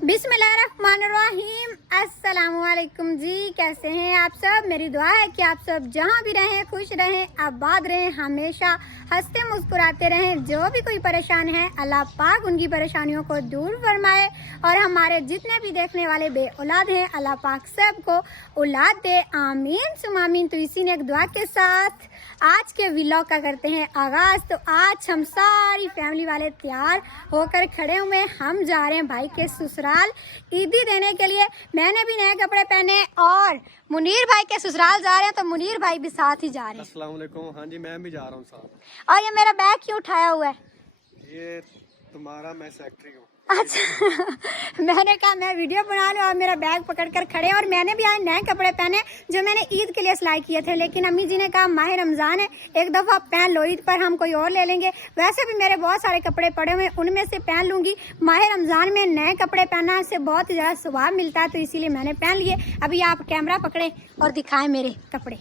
बिस्मिल्लाहिर्रहमानिर्रहीम। अस्सलामुअलैकुम जी, कैसे हैं आप सब। मेरी दुआ है कि आप सब जहाँ भी रहें खुश रहें, आबाद रहें, हमेशा हंसते मुस्कुराते रहें। जो भी कोई परेशान है अल्लाह पाक उनकी परेशानियों को दूर फरमाए, और हमारे जितने भी देखने वाले बे औलाद हैं अल्लाह पाक सबको औलाद दे, आमीन सुम आमीन। तो इसी ने एक दुआ के साथ आज के व्लॉग का करते हैं आगाज। तो आज हम सारी फैमिली वाले तैयार होकर खड़े हुए, हम जा रहे हैं भाई के ससुराल ईदी देने के लिए। मैंने भी नए कपड़े पहने और मुनीर भाई के ससुराल जा रहे हैं, तो मुनीर भाई भी साथ ही जा रहे हैं। अस्सलाम वालेकुम। हाँ जी, मैं भी जा रहा हूँ साथ। और ये मेरा बैग क्यों उठाया हुआ है? ये तुम्हारा, मैं सेक्रेटरी हूँ। अच्छा मैंने कहा मैं वीडियो बना लूँ और मेरा बैग पकड़कर खड़े। और मैंने भी आज नए कपड़े पहने जो मैंने ईद के लिए सिलाई किए थे, लेकिन अम्मी जी ने कहा माह रमज़ान है, एक दफ़ा पहन लो, ईद पर हम कोई और ले लेंगे। वैसे भी मेरे बहुत सारे कपड़े पड़े हुए, उनमें से पहन लूँगी। माह रमज़ान में नए कपड़े पहनना से बहुत ही ज़्यादा स्वाब मिलता है, तो इसीलिए मैंने पहन लिए। अभी आप कैमरा पकड़े और दिखाएं मेरे कपड़े।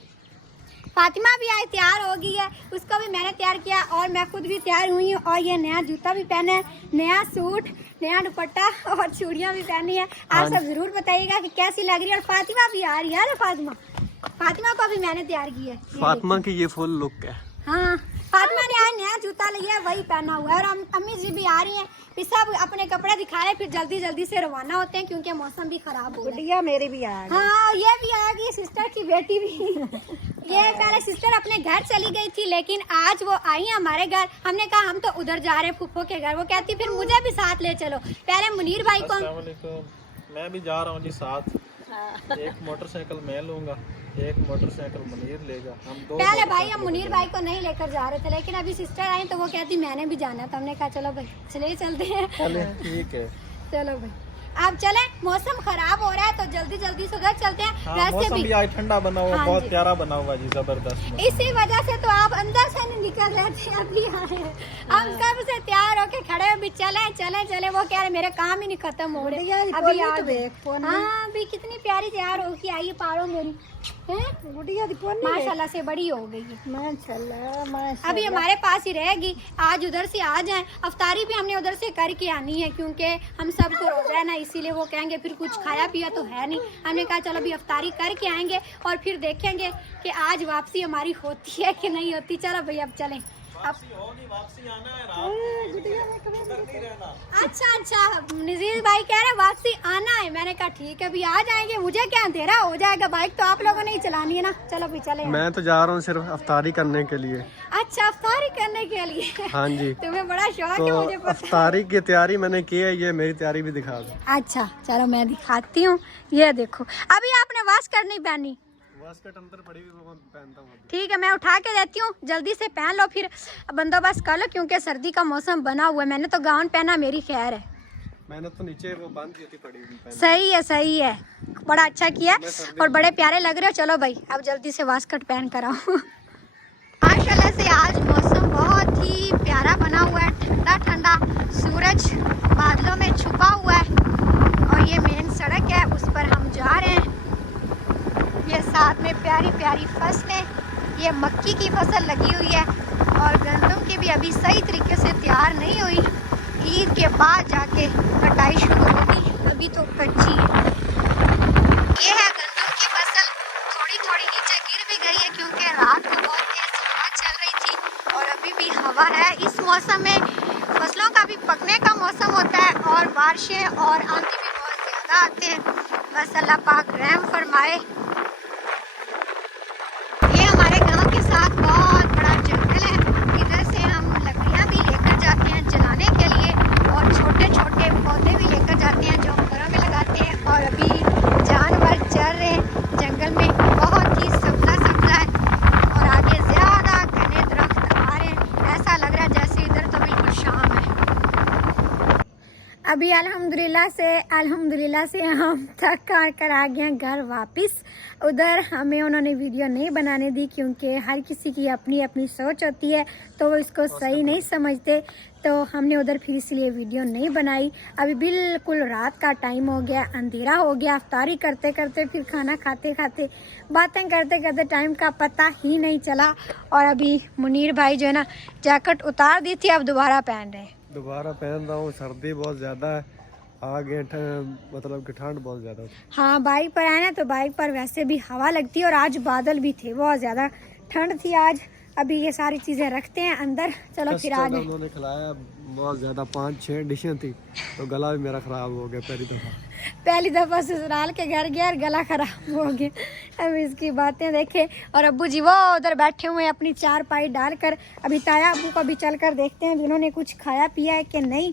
फातिमा भी आज तैयार हो गई है, उसको भी मैंने तैयार किया और मैं खुद भी तैयार हुई हूँ। और ये नया जूता भी पहना है, नया सूट, नया दुपट्टा और चूड़ियाँ भी पहनी है। आप सब जरूर बताइएगा कि कैसी लग रही है। और फातिमा भी आ रही है। फातिमा को भी मैंने तैयार की है। फातिमा की ये फुल लुक है। हाँ, फातिमा ने आज नया जूता लिया है, वही पहना हुआ है। और अम्मी जी भी आ रही हैं, सब अपने कपड़े दिखाए, फिर जल्दी जल्दी से रवाना होते हैं क्योंकि मौसम भी खराब हो रहा है। मेरी भी आ गई। हाँ, ये भी आ गई, सिस्टर की बेटी भी। ये पहले सिस्टर अपने घर चली गई थी, लेकिन आज वो आई हमारे घर। हमने कहा हम तो उधर जा रहे हैं फूफो के घर। वो कहती फिर मुझे भी साथ ले चलो। पहले मुनीर भाई को, मैं भी जा रहा हूँ जी साथ। एक मोटरसाइकिल मैं लूंगा, एक मोटरसाइकिल मुनीर लेगा। हम दो पहले भाई हम मुनीर भाई को नहीं लेकर जा रहे थे, लेकिन अभी सिस्टर आई तो वो कहती मैंने भी जाना। तो हमने कहा चलो भाई चले चलते हैं। ठीक है, चलो भाई अब चले। मौसम खराब हो रहा है तो जल्दी जल्दी से उधर चलते हैं। हाँ, वैसे मौसम भी आज ठंडा बना हुआ, हाँ बहुत जी। प्यारा बना हुआ जी, जबरदस्त। इसी वजह से तो आप अंदर से नहीं निकल रहे थे, अभी आए। हम कब से तैयार होके खड़े भी चले चले चले। वो कह रहे मेरे काम ही नहीं खत्म हो रहे, अभी आ गए। हाँ, अभी कितनी प्यारी तैयार होके आई पारो मेरी माशाल्लाह से बड़ी हो गई है। माशाल्लाह अभी हमारे पास ही रहेगी। आज उधर से आ जाए। अफ्तारी भी हमने उधर से करके आनी है क्योंकि हम सबको रोजा है ना, इसीलिए वो कहेंगे फिर कुछ खाया पिया तो है नहीं। हमने कहा चलो अभी अफ्तारी करके आएंगे और फिर देखेंगे कि आज वापसी हमारी होती है कि नहीं होती। चलो भाई अब चलें। वापसी आना है, रात नहीं रहना। अच्छा नजीर भाई कह रहे वापसी आना है। मैंने कहा ठीक है अभी आ जाएंगे, मुझे क्या अंधेरा हो जाएगा, बाइक तो आप लोगों ने ही चलानी है ना। चलो भी चले। मैं तो जा रहा हूँ सिर्फ अफ्तारी करने के लिए। अच्छा, अफ्तारी करने के लिए? हाँ जी। तुम्हें बड़ा शौक तो है, मुझे पता। अफ्तारी की तैयारी मैंने की है, ये मेरी तैयारी भी दिखा दो। अच्छा चलो मैं दिखाती हूँ। ये देखो, अभी आपने वास्कट नहीं पहनी। वास्कट अंदर पड़ी हुई, वो पहनता हूँ। ठीक है, मैं उठा के देती हूँ, जल्दी से पहन लो, फिर बंदोबस्त कर लो क्योंकि सर्दी का मौसम बना हुआ है। मैंने तो गाउन पहना, मेरी खैर है। मैंने तो नीचे वो बंद की थी पड़ी हुई। सही है, बड़ा अच्छा किया और बड़े प्यारे लग रहे हो। चलो भाई अब जल्दी से वास्कट पहन कर आओ। माशाल्लाह से आज मौसम बहुत ही प्यारा बना हुआ है, ठंडा ठंडा। सूरज बादलों में छुपा हुआ है और ये मेन सड़क है, उस पर हम जा रहे हैं। ये साथ में प्यारी प्यारी फसलें, ये मक्की की फसल लगी हुई है और गंदम की भी अभी सही तरीके से तैयार नहीं हुई। ईद के बाद जाके कटाई शुरू होगी, अभी तो कच्ची है। ये है गंदम की फसल, थोड़ी थोड़ी नीचे गिर भी गई है क्योंकि रात को बहुत तेज हवा चल रही थी और अभी भी हवा है। इस मौसम में फसलों का भी पकने का मौसम होता है और बारिशें और आंधी भी बहुत ज़्यादा आते हैं। बस अल्लाह पाक रहम फरमाए। ये हमारे गांव के साथ बहुत बड़ा जंगल है, इधर से हम लकड़ियां भी लेकर जाते हैं जलाने के लिए और छोटे छोटे पौधे भी लेकर जाते हैं जो घरों में लगाते हैं। और अभी जानवर चर रहे हैं जंगल में, बहुत ही सब्जा सब्जा है और आगे ज़्यादा घने दरख्त आ रहे हैं। ऐसा लग रहा है जैसे इधर तो बिल्कुल शाम है। अभी अल्हम्दुलिल्लाह से हम थक कर आ गए हैं घर वापस। उधर हमें उन्होंने वीडियो नहीं बनाने दी क्योंकि हर किसी की अपनी अपनी सोच होती है, तो वो इसको सही नहीं समझते, तो हमने उधर फिर इसलिए वीडियो नहीं बनाई। अभी बिल्कुल रात का टाइम हो गया, अंधेरा हो गया। अफ्तारी करते करते फिर खाना खाते खाते बातें करते करते टाइम का पता ही नहीं चला। और अभी मुनीर भाई जो है ना जैकेट उतार दी थी, अब दोबारा पहन रहे हैं। दोबारा पहन रहा हूँ, सर्दी बहुत ज़्यादा है आगे मतलब कि ठंड बहुत ज़्यादा थी। हाँ बाइक पर आए ना तो बाइक पर वैसे भी हवा लगती है और आज बादल भी थे, बहुत ज़्यादा ठंड थी आज। अभी ये सारी चीज़ें रखते हैं अंदर, चलो फिर आ गए। उन्होंने खिलाया बहुत ज़्यादा, 5-6 डिशें थी तो गला भी मेरा ख़राब हो गया पहली दफ़ा ससुराल के घर गया और गला खराब हो गया। अब इसकी बातें देखें। और अब्बू जी वो उधर बैठे हुए हैं अपनी चारपाई डालकर। अभी ताया अब्बू को भी चल कर देखते हैं उन्होंने कुछ खाया पिया है कि नहीं,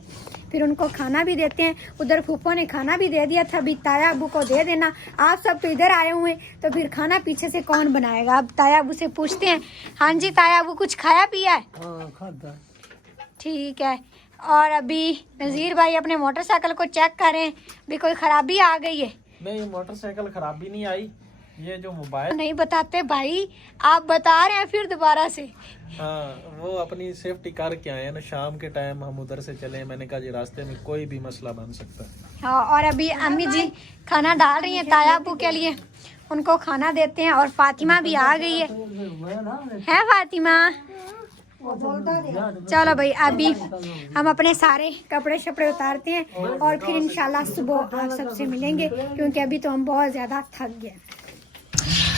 फिर उनको खाना भी देते हैं। उधर फूफो ने खाना भी दे दिया था, अभी ताया अब्बू को दे देना। आप सब तो इधर आए हुए हैं तो फिर खाना पीछे से कौन बनाएगा। अब ताया अब्बू से पूछते हैं। हाँ जी ताया अब्बू कुछ खाया पिया है? हाँ खाता। ठीक है। और अभी नज़ीर भाई अपने मोटरसाइकिल को चेक करें, भी कोई खराबी आ गई है? नहीं मोटरसाइकिल खराबी नहीं आई, ये जो मोबाइल नहीं बताते भाई, आप बता रहे हैं फिर दोबारा से। हाँ वो अपनी सेफ्टी करके आए हैं ना, शाम के टाइम हम उधर से चले, मैंने कहा जी रास्ते में कोई भी मसला बन सकता है। हाँ और अभी अम्मी जी खाना डाल रही हैं ताया अब्बू के लिए, उनको खाना देते हैं। और फातिमा भी आ गई है फातिमा? चलो भाई अभी हम अपने सारे कपड़े शपड़े उतारते हैं और फिर इंशाल्लाह सुबह आप सबसे मिलेंगे, क्योंकि अभी तो हम बहुत ज़्यादा थक गए।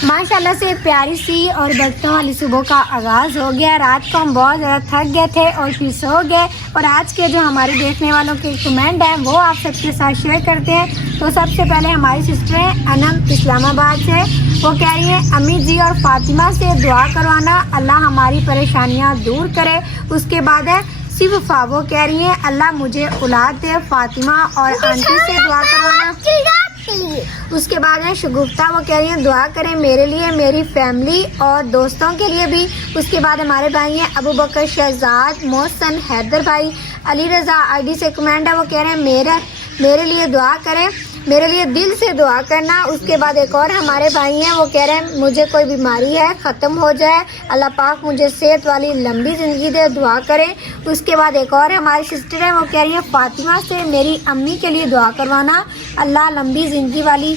माशाल्लाह से प्यारी सी और बरकतों वाली सुबह का आगाज़ हो गया। रात को हम बहुत ज़्यादा थक गए थे और फिर सो गए। और आज के जो हमारे देखने वालों के कमेंट हैं वो आप सबके साथ शेयर करते हैं। तो सबसे पहले हमारी सिस्टर है अनम इस्लामाबाद से, वो कह रही है अम्मी जी और फातिमा से दुआ करवाना, अल्लाह हमारी परेशानियाँ दूर करे। उसके बाद है सिर्फा, वो कह रही है अल्लाह मुझे औलाद दे। फातिमा और आंटी से दुआ करवाना। उसके बाद है शगुफ्ता, वो कह रही है दुआ करें मेरे लिए, मेरी फैमिली और दोस्तों के लिए भी। उसके बाद हमारे भाई हैं अबू बकर, शहजाद, मोहसन, हैदर भाई, अली रज़ा आईडी से कमेंट है, वो कह रहे हैं मेरे लिए दुआ करें, मेरे लिए दिल से दुआ करना। उसके बाद एक और हमारे भाई हैं, वो कह रहे हैं मुझे कोई बीमारी है ख़त्म हो जाए, अल्लाह पाक मुझे सेहत वाली लंबी ज़िंदगी दे, दुआ करें। उसके बाद एक और हमारी सिस्टर है, वो कह रही है फातिमा से मेरी अम्मी के लिए दुआ करवाना, अल्लाह लंबी ज़िंदगी वाली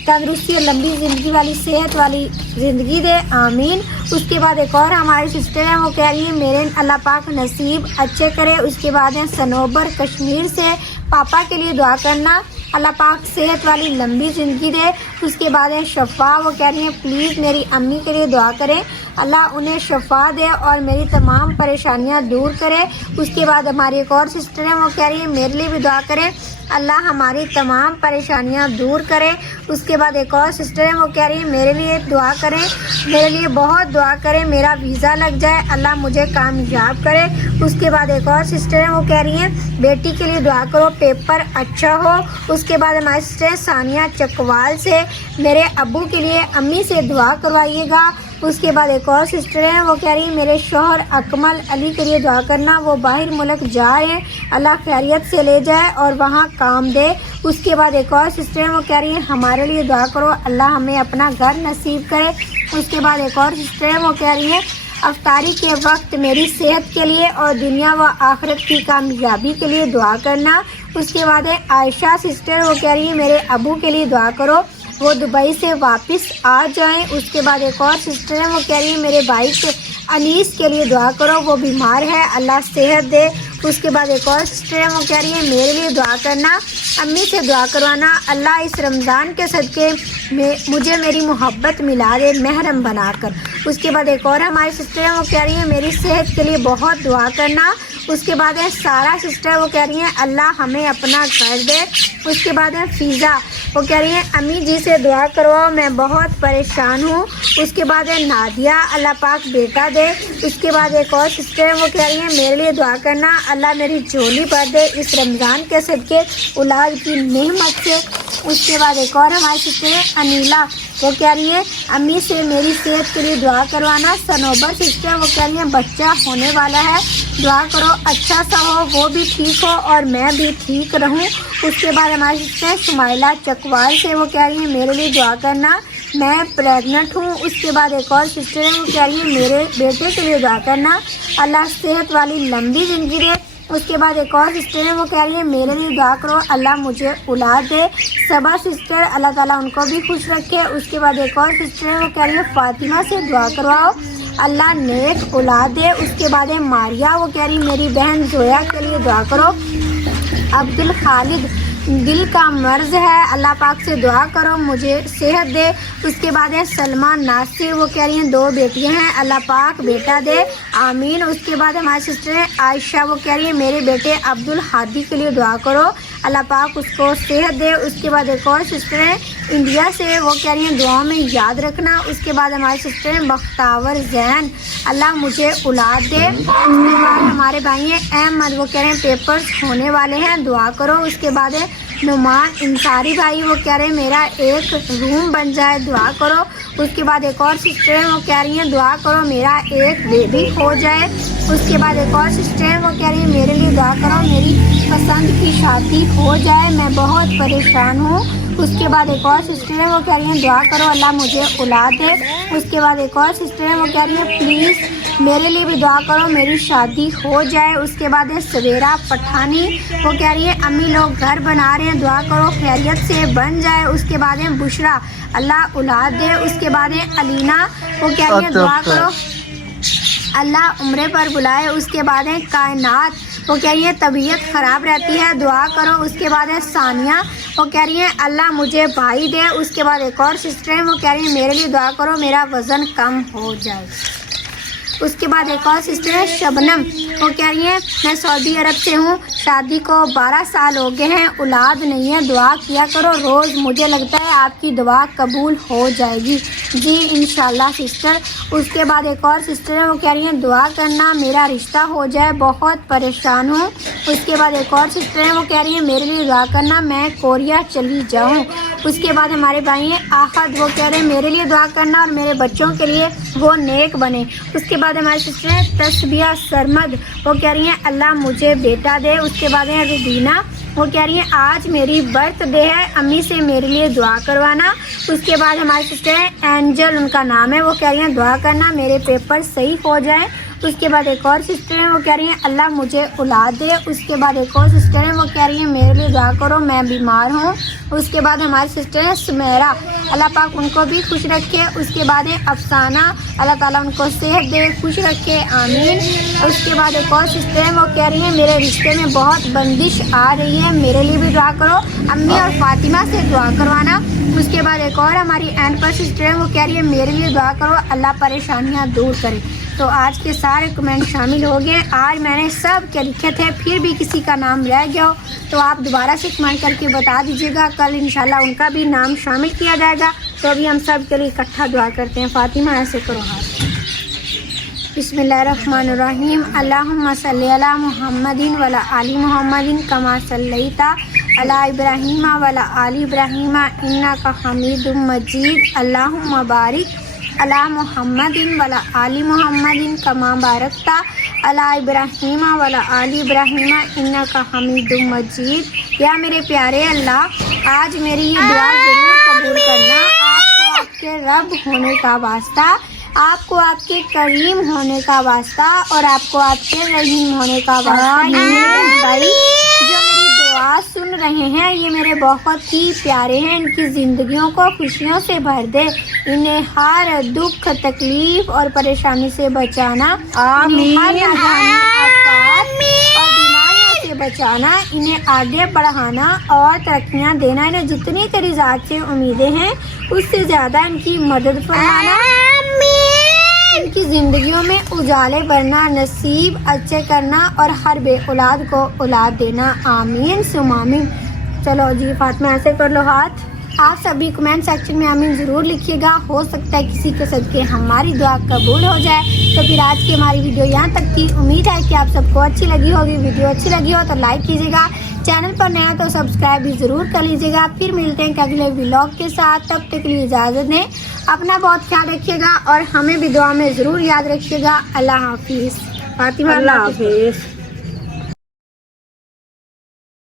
तंदरुस्ती और लंबी ज़िंदगी वाली सेहत वाली ज़िंदगी दे, आमीन। उसके बाद एक और हमारी सिस्टर हैं, वो कह रही है मेरे अल्लाह पाक नसीब अच्छे करे। उसके बाद है सनोबर कश्मीर से, पापा के लिए दुआ करना, अल्लाह पाक सेहत वाली लंबी ज़िंदगी दे। उसके बाद है शफ़ा, वो कह रही है प्लीज़ मेरी अम्मी के लिए दुआ करें, अल्लाह उन्हें शफ़ा दे और मेरी तमाम परेशानियां दूर करे। उसके बाद हमारी एक और सिस्टर है, वो कह रही है मेरे लिए भी दुआ करें, अल्लाह हमारी तमाम परेशानियां दूर करे। उसके बाद एक और सिस्टर है, वो कह रही है मेरे लिए दुआ करें, मेरे लिए बहुत दुआ करें, मेरा वीज़ा लग जाए, अल्लाह मुझे कामयाब करे। उसके बाद एक और सिस्टर है, वो कह रही हैं बेटी के लिए दुआ करो, पेपर अच्छा हो। उसके बाद हमारी सिस्टर सानिया चकवाल से, मेरे अब्बू के लिए अम्मी से दुआ करवाइएगा। उसके बाद एक और सिस्टर हैं, वो कह रही है मेरे शोहर अकमल अली के लिए दुआ करना, वो बाहर मुल्क जा रहे हैं, अल्लाह खैरियत से ले जाए और वहाँ काम दे। उसके बाद एक और सिस्टर हैं, वो कह रही है हमारे लिए दुआ करो, अल्लाह हमें अपना घर नसीब करे। उसके बाद एक और सिस्टर हैं, वो कह रही है अफ्तारी के वक्त मेरी सेहत के लिए और दुनिया व आखिरत की कामयाबी के लिए दुआ करना। उसके बाद है आयशा सिस्टर, वो कह रही है मेरे अबू के लिए दुआ करो, वो दुबई से वापस आ जाएं। उसके बाद एक और सिस्टर है, वो कह रही है मेरे भाई के अनीस के लिए दुआ करो, वो बीमार है, अल्लाह सेहत दे। उसके बाद एक और सिस्टर है, वो कह रही है मेरे लिए दुआ करना, अम्मी से दुआ करवाना, अल्लाह इस रमज़ान के सदके में मुझे मेरी मोहब्बत मिला दे महरम बनाकर। उसके बाद एक और हमारी सिस्टर है, वो कह रही है मेरी सेहत के लिए बहुत दुआ करना। उसके बाद है सारा सिस्टर, वो कह रही हैं अल्लाह हमें अपना घर दे। उसके बाद है फ़िज़ा, वो कह रही हैं अम्मी जी से दुआ करवाओ, मैं बहुत परेशान हूँ। उसके बाद है नादिया, अल्लाह पाक बेटा दे। उसके बाद एक और सिस्टर है, वो कह रही हैं मेरे लिए दुआ करना, अल्लाह मेरी झोली भर दे इस रमज़ान के सदके औलाद की नेमत से। उसके बाद एक और हमारी सिस्टर है अनीला, वो कह रही है अम्मी से मेरी सेहत के लिए दुआ करवाना। सनोबर सिस्टर, वो कह रही है बच्चा होने वाला है, दुआ करो अच्छा सा हो, वो भी ठीक हो और मैं भी ठीक रहूं। उसके बाद हमारी सिस्टर सुमाइला चकवाल से, वो कह रही है मेरे लिए दुआ करना, मैं प्रेग्नेंट हूँ। उसके बाद एक और सिस्टर है, वो कह रही है मेरे बेटे के लिए दुआ करना, अल्लाह सेहत वाली लंबी ज़िंदगी दे। उसके बाद एक और सिस्टर है, वो कह रही है मेरे लिए दुआ करो, अल्लाह मुझे औलाद दे। सबा सिस्टर, अल्लाह ताला उनको भी खुश रखे। उसके बाद एक और सिस्टर है, वो कह रही है फातिमा से दुआ करवाओ, अल्लाह नेक औलाद दे। उसके बाद है मारिया, वो कह रही मेरी बहन जोया के लिए दुआ करो। अब्दुल खालिद دل کا مرض ہے، اللہ پاک سے دعا کرو مجھے صحت دے۔ اس کے بعد ہے سلمہ ناصر، وہ کہہ رہی ہیں 2 بیٹیاں ہیں، اللہ پاک بیٹا دے آمین۔ اس کے بعد ہماری سسٹر ہیں عائشہ، وہ کہہ رہی ہیں میرے بیٹے عبدالحادی کے لیے دعا کرو، اللہ پاک اس کو صحت دے۔ اس کے بعد ایک اور سسٹر ہیں انڈیا سے، وہ کہہ رہی ہیں دعاؤں میں یاد رکھنا۔ اس کے بعد ہمارے سسٹر ہیں بختاور زین، اللہ مجھے اولاد دے۔ اس کے بعد ہمارے بھائی ہیں احمد، وہ کہہ رہے ہیں پیپرز ہونے والے ہیں دعا کرو۔ اس کے بعد ہے نعمان انصاری بھائی، وہ کہہ رہے ہیں میرا ایک روم بن جائے دعا کرو۔ اس کے بعد ایک اور سسٹر ہیں، وہ کہہ رہی ہیں دعا کرو میرا ایک بیبی ہو جائے۔ اس کے بعد ایک اور سسٹر ہیں، وہ کہہ رہی ہیں میرے لیے دعا کرو میری پسند کی شادی ہو جائے، میں بہت پریشان ہوں۔ اس کے بعد ایک اور سسٹر ہیں، وہ کہہ رہی ہیں دعا کرو اللہ مجھے اولاد دے۔ اس کے بعد ایک اور سسٹر ہیں، وہ کہہ رہی ہیں پلیز میرے لیے بھی دعا کرو میری شادی ہو جائے۔ اس کے بعد ہے سویرا پٹھانی، وہ کہہ رہی ہے امی لوگ گھر بنا رہے ہیں دعا کرو خیریت سے بن جائے۔ اس کے بعد ہے بشرا، اللہ اولاد دے۔ اس کے بعد ہے علینا، وہ کہہ رہی ہیں دعا کرو اللہ عمرے پر بلائے۔ اس کے بعد ہے کائنات، وہ کہہ رہی ہیں طبیعت خراب رہتی ہے دعا کرو۔ اس کے بعد ہے ثانیہ، وہ کہہ رہی ہیں اللہ مجھے بھائی دے۔ اس کے بعد ایک اور سسٹر ہیں، وہ کہہ رہی ہیں میرے لیے دعا کرو میرا وزن کم ہو جائے۔ اس کے بعد ایک اور سسٹر ہے شبنم، وہ کہہ رہی ہیں میں سعودی عرب سے ہوں، شادی کو 12 سال ہو گئے ہیں، اولاد نہیں ہے، دعا کیا کرو روز، مجھے لگتا ہے آپ کی دعا قبول ہو جائے گی۔ جی انشاءاللہ سسٹر۔ اس کے بعد ایک اور سسٹر ہے، وہ کہہ رہی ہیں دعا کرنا میرا رشتہ ہو جائے، بہت پریشان ہوں۔ اس کے بعد ایک اور سسٹر ہیں، وہ کہہ رہی ہیں میرے لیے دعا کرنا میں کوریا چلی جاؤں۔ اس کے بعد ہمارے بھائی ہیں آحد، وہ کہہ رہے ہیں میرے لیے دعا کرنا اور میرے بچوں کے لیے وہ نیک بنے۔ اس کے بعد ہمارے سسٹر ہیں تسبیہ سرمد، وہ کہہ رہی ہیں اللہ مجھے بیٹا دے۔ اس کے بعد ہیں ربینہ، وہ کہہ رہی ہیں آج میری برتھ ڈے ہے، امی سے میرے لیے دعا کروانا۔ اس کے بعد ہمارے سسٹر ہیں اینجل، ان کا نام ہے، وہ کہہ رہی ہیں دعا کرنا میرے پیپر صحیح ہو جائیں۔ اس کے بعد ایک اور سسٹر ہیں، وہ کہہ رہی ہیں اللہ مجھے اولاد دے۔ اس کے بعد ایک اور سسٹر ہیں، وہ کہہ رہی ہیں میرے لیے دعا کرو میں بیمار ہوں۔ اس کے بعد ہمارے سسٹر ہیں سمیرا، اللہ پاک ان کو بھی خوش رکھے۔ اس کے بعد ہے افسانہ، اللہ تعالیٰ ان کو صحت دے خوش رکھے آمین۔ اس کے بعد ایک اور سسٹر ہیں، وہ کہہ رہی ہیں میرے رشتے میں بہت بندش آ رہی ہے، میرے لیے بھی دعا کرو، امی اور فاطمہ سے دعا کروانا۔ اس کے بعد ایک اور ہماری اینڈ پر سسٹر ہیں، وہ کہہ رہی ہے میرے لیے دعا کرو اللہ پریشانیاں دور کرے۔ تو آج کے سارے کمنٹ شامل ہو گئے، آج میں نے سب کے لکھے تھے، پھر بھی کسی کا نام رہ گیا ہو تو آپ دوبارہ سے کمنٹ کر کے بتا دیجیے گا، کل انشاءاللہ ان کا بھی نام شامل کیا جائے گا۔ تو ابھی ہم سب کے لیے اکٹھا دعا کرتے ہیں۔ فاطمہ ایسے کرو ہاتھ۔ بسم اللہ الرحمن الرحیم، اللہم صلی علی محمد وعلی آل محمد کما صلیت علی ابراہیم وعلی آل ابراہیم انک حمید مجید، اللہم بارک علی محمد وعلی آل محمد کما بارکت علی ابراہیم وعلی آل ابراہیم انک حمید مجید۔ یا میرے پیارے اللہ، آج میری یہ دعا ضرور قبول کرنا، آپ کو آپ کے رب ہونے کا واسطہ، آپ کو آپ کے کریم ہونے کا واسطہ اور آپ کو آپ کے رحیم ہونے کا واسطہ۔ بھائی جو میری دعا سن رہے ہیں یہ میرے بہت ہی پیارے ہیں، ان کی زندگیوں کو خوشیوں سے بھر دے، انہیں ہر دکھ تکلیف اور پریشانی سے بچانا، آمین، ہر ناکامی آفات اور بیماریوں سے بچانا، انہیں آگے بڑھانا اور ترقیاں دینا، انہیں جتنی تیری ذات سے امیدیں ہیں اس سے زیادہ ان کی مدد فرمانا، ان کی زندگیوں میں اجالے بھرنا، نصیب اچھے کرنا اور ہر بے اولاد کو اولاد دینا، آمین ثم آمین۔ چلو جی فاطمہ ایسے کر لو ہاتھ۔ آپ سبھی کمنٹ سیکشن میں آمین ضرور لکھیے گا، ہو سکتا ہے کسی کے صدقے ہماری دعا قبول ہو جائے۔ تو پھر آج کی ہماری ویڈیو یہاں تک تھی، امید ہے کہ آپ سب کو اچھی لگی ہوگی۔ ویڈیو اچھی لگی ہو تو لائک کیجیے گا، چینل پر نیا تو سبسکرائب بھی ضرور کر لیجیے گا۔ پھر ملتے ہیں اگلے ولاگ کے ساتھ، تب تک کے لیے اجازت دیں، اپنا بہت خیال رکھیے گا اور ہمیں بھی دعا میں ضرور یاد رکھیے گا۔ اللہ حافظ۔ فاطمہ اللہ حافظ۔